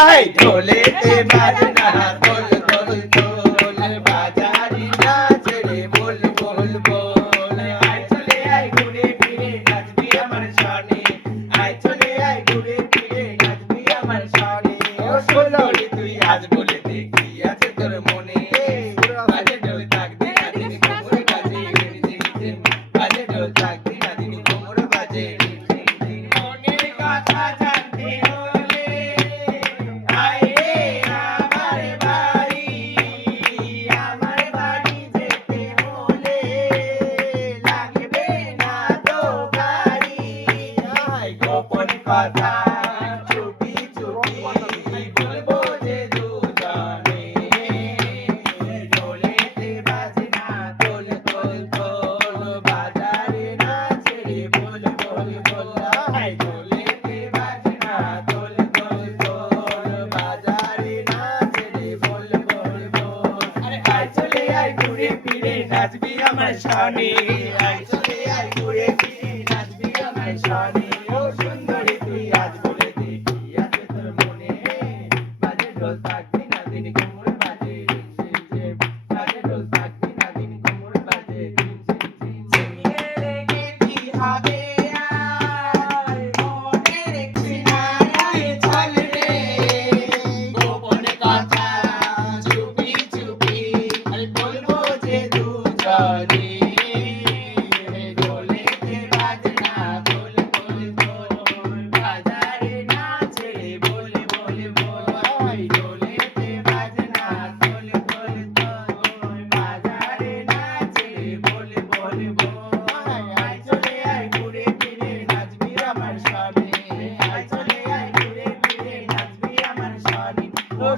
I ঢোলেতে বাজনা দোল দোল দোল বাজারি নাচ রে বল বল বল আয় চলে আয় ঘুরে ফিরে নাচবি আমার সনে আয় চলে আয় ঘুরে ফিরে নাচবি আমার সনে ও সুন্দরী তুই আজ বলে দে কি আছে তোর মনে বাজে ঢোল থাকতে না দিন কোমর বাজে বাজে ঢোল থাকতে না দিন কোমর বাজে মনের কথা জানতে হলে আয় রে আমার বাড়ি যেতে হলে লাগবে না তো গাড়ি আয় গোপন কথা চুপি চুপি বলবো যে দুজনে ঢোলেতে বাজনা দোল দোল দোল বাজারে নাচ রে বল বল বল আয় ঢোলেতে বাজনা দোল দোল দোল বাজারে নাচ রে বল বল বল আরে আয় চলে আয় ঘুরে ফিরে নাচবি আমার সনে আয় চলে আয় ঘুরে ফিরে নাচবি আমার সনে ও সুন্দরী তুই আজ বলে দে কি আছে তোর মনে বাজে ঢোল থাকবি না দিন কোমর বাজে রিম ঝিম ঝিম বাজে ঢোল থাকবি না দিন কোমর বাজে রিম ঝিম ঝিম ঝিমিয়ে লেগেছি হবে আয় মনের কিনারায় চল রে গোপন কথা চুপি চুপি আরে বলবো যে দুজনে ঢোলেতে বাজনা দোল দোল দোল বাজারে নাচ রে বল বল বল আয় ঢোলেতে বাজনা দোল দোল দোল বাজারে নাচ রে বল বল বল আয় চলে আয় ঘুরে ফিরে নাচবি আমার সনে আয় চলে আয় ঘুরে ফিরে নাচবি আমার সনে ও